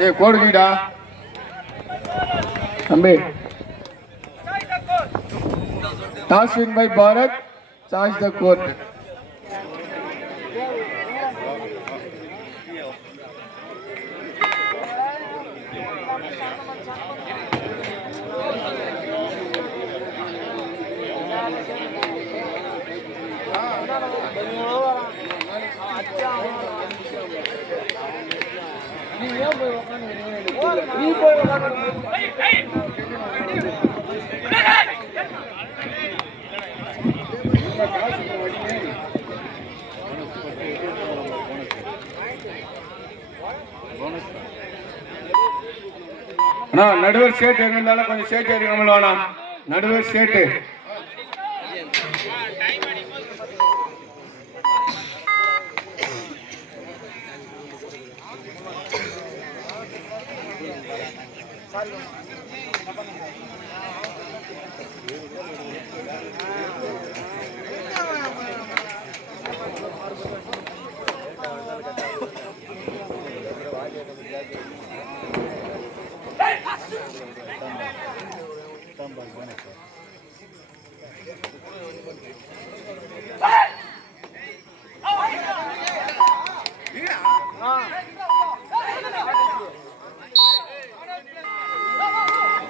ஏ கோடுங்கடா தம்பி toss win by Bharat charge the court அண்ணா நடுவர் சேட்டு இருந்தாலும் கொஞ்சம் சேட்டு எடுக்காமல் வேணாம் நடுவர் சேட்டு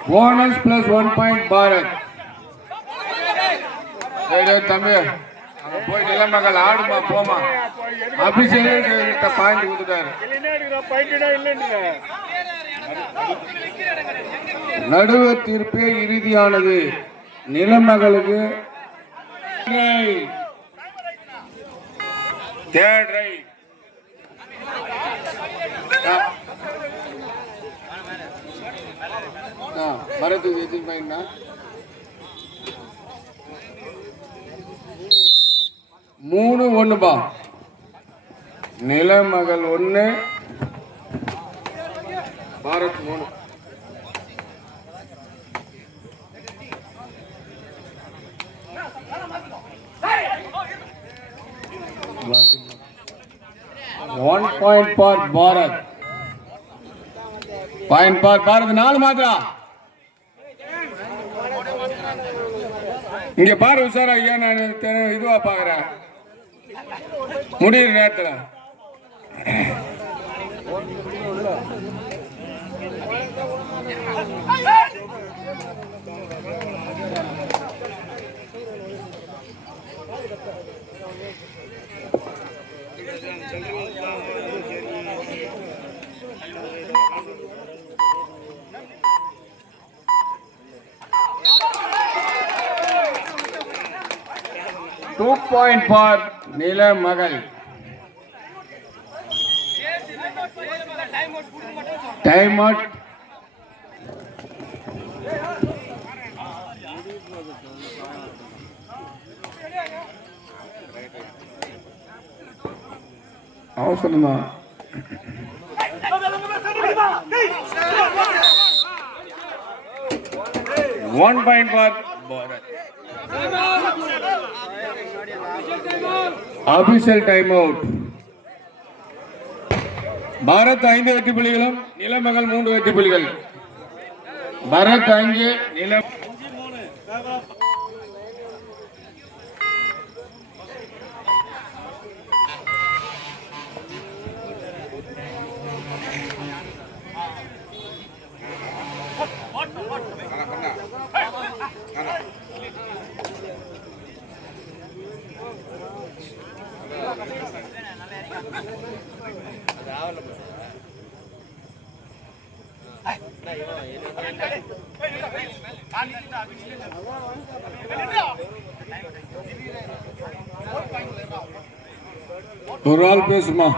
bonus plus one point Bharat தம்பி. போய் நிலமகள் ஆடுமா போமா அபிஷேக் பாயிண்ட் கொடுத்துட்டாரு. நடுவர் தீர்ப்பே இறுதியானது. நிலமகளுக்கு தேர்ட் ரைட் மரத்துக்கு எத்தனை பையனா மூணு ஒண்ணுபா நிலமகள் ஒண்ணு. பாரத் மூணு. One point for Bharat point for Bharat நாலு மாத்திரா. இங்க பாரு உஷாரா ஐயா நான் இதுவா பாக்குறேன். முடியிற நேரத்துல. Two point for Nilamagal time out அவசரம் தான் one point for Bharat official time out Bharat ஐந்து வெற்றி புள்ளிகளும் நிலமகள் மூன்று வெற்றி புள்ளிகள். பரத் அஞ்சு நிலம் ஒரு ஆள் பேசுமா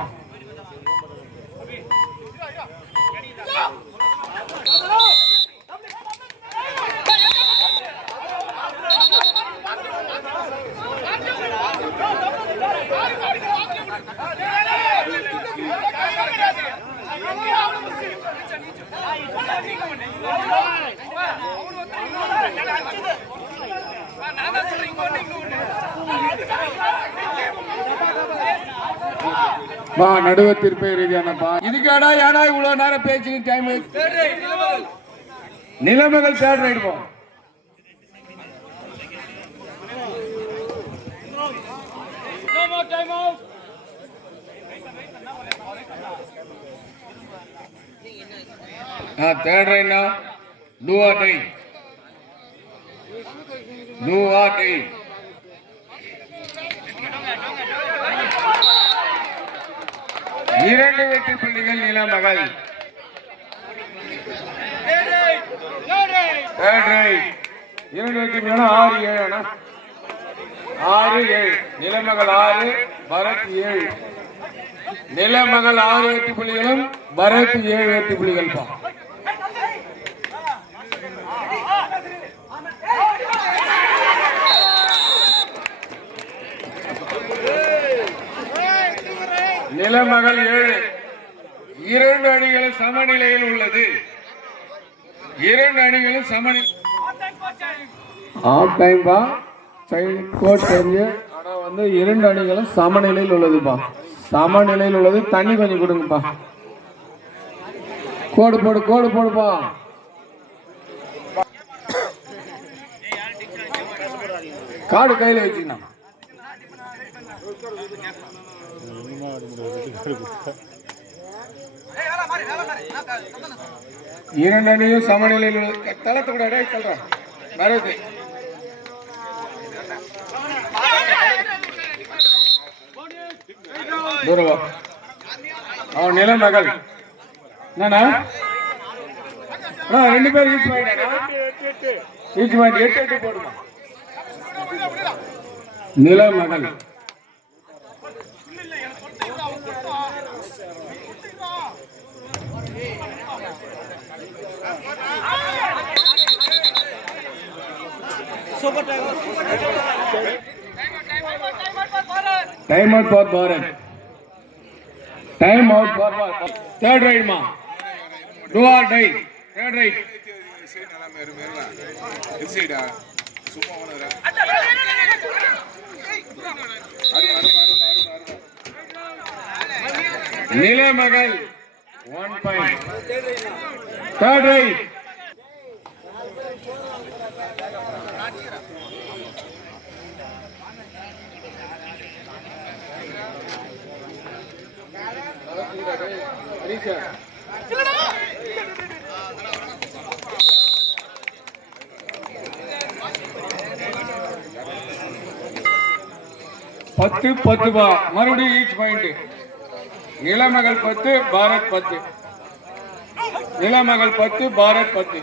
வா நடுவத்திற்பே ரீதியானப்பா இதுக்காடா ஏடா இவ்வளவு நேரம் பேச்சு டைம் நிலைமைகள் தேர்ட் time out. நான் தேடுறேன்னா do or die do or die இரண்டு வெற்றி புள்ளிகள் நிலமகள் தேர்ட் இரண்டு வெற்றி புள்ளிகள் ஆறு ஏழு அண்ணா. ஆறு ஏழு. நிலமகள் ஆறு பரத் ஏழு. நிலமகள் ஆறு வெற்றி புள்ளிகளும் பரத் ஏழு வெற்றி புள்ளிகள் பா நிலமகள் ஏழு. இரண்டு அணிகளும் சமநிலையில் உள்ளது. இரண்டு அணிகளும் சமநிலை ஆஃப் டைம் பா? கோட் தெரிஞ்சு. ஆனால் வந்து இரண்டு அணிகளும் சமநிலையில் உள்ளதுப்பா. சமநிலையில் உள்ளது தண்ணி கொஞ்சம் கொடுங்கப்பா. கோடு போடு கோடு போடுப்பா. காடு கையில வச்சுக்கணும். இரண்டு அணியும் சமநிலையில் உள்ளது தளத்தை கூட அடைய சொல்றேன் வருது தூரவா அவன் நிலமகள் என்னண்ணா அண்ணா, ரெண்டு பேரும் ஈச் பாயிண்ட் ஈச் பாயிண்ட் எட்டு எட்டு போடுமா Nilamagal time out for Bharat time out for Bharat third raid மா do or die third raid Nilamagal one point third raid பத்து பத்து பா மறுபடியும் ஈச் பாயிண்ட் நிலமகள் பத்து பாரத் பத்து. நிலமகள் பத்து பாரத் பத்து.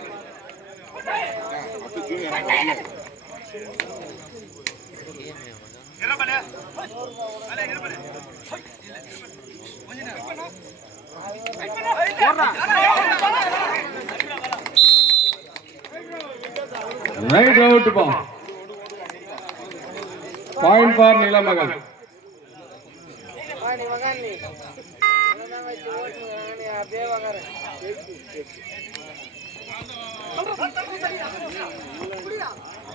ரைட் அவுட் பா point for Nilamagal Wani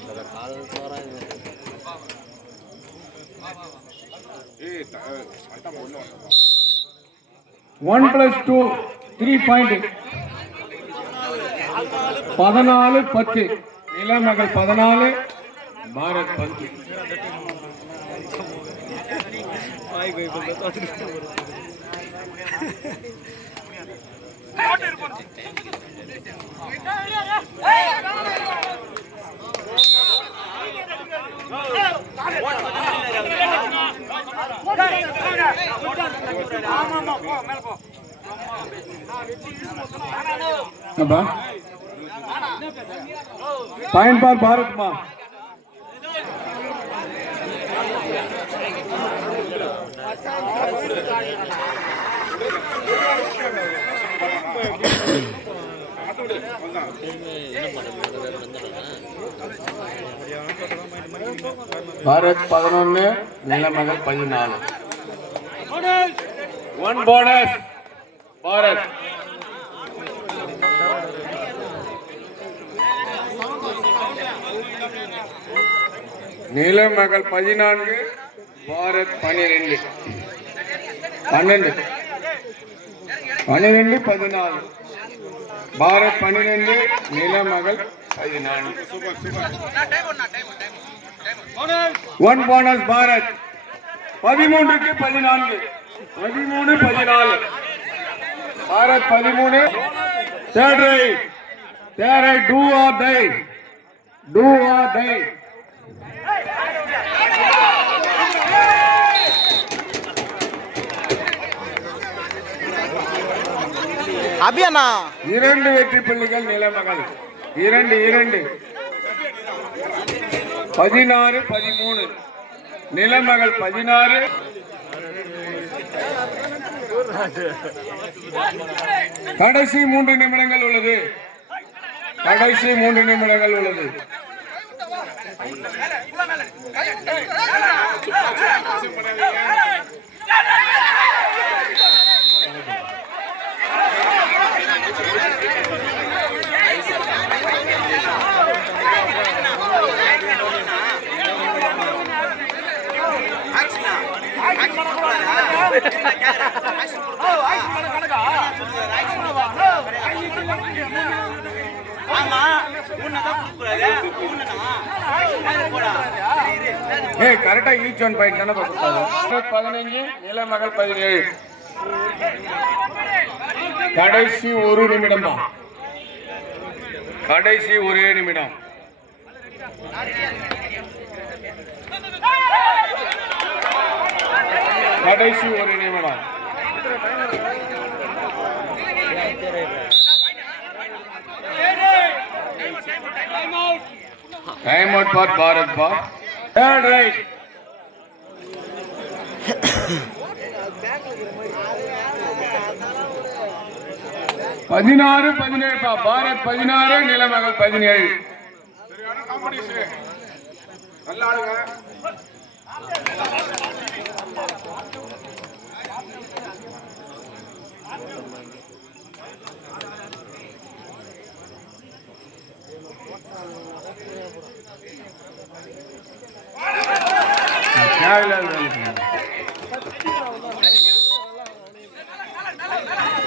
a bai magana. One plus two three point பதினாலு பத்து. நிலமகள் பதினாலு பாரத் பத்து. அப்பா பாயிண்ட் ஃபார் பாரத்மா பாரத் பதினொன்னு நிலமகள் பதினாலு. ஒன் போனஸ் பாரத் நிலமகள் பதினான்கு பாரத் பன்னிரெண்டு பன்னெண்டு. பன்னிரெண்டு பதினாலு. பாரத் பன்னிரெண்டு நிலமகள் பதினான்கு ஒன் போனஸ் பாரத். பதிமூன்றுக்கு பதினான்கு. பதிமூணு பதினாலு. பாரத் பதிமூணு. Third raid third raid do or die do or die அபியாண்ணா. இரண்டு வெற்றி புள்ளிகள் நிலமகள். இரண்டு இரண்டு. பதினாறு பதிமூணு. நிலமகள் பதினாறு. கடைசி மூன்று நிமிடங்கள் உள்ளது. கடைசி மூன்று நிமிடங்கள் உள்ளது. ஏய் கரெக்டா ஈச் ஒன் பாயிண்ட் தானே கொடுத்தாங்க பதினஞ்சு நிலமகள் பதினேழு. கடைசி ஒரு நிமிடம் தான் கடைசி ஒரே நிமிடம். கடைசி ஒரு நிமிடம். Time out for Bharat for third raid பதினாறு பதினேழு பாரத் பதினாறு நிலமகள் பதினேழு.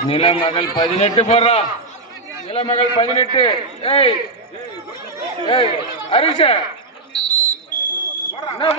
நிலமகள் பதினெட்டு போடுறா நிலமகள் பதினெட்டு. ஏய் ஏய் ஹரிஷ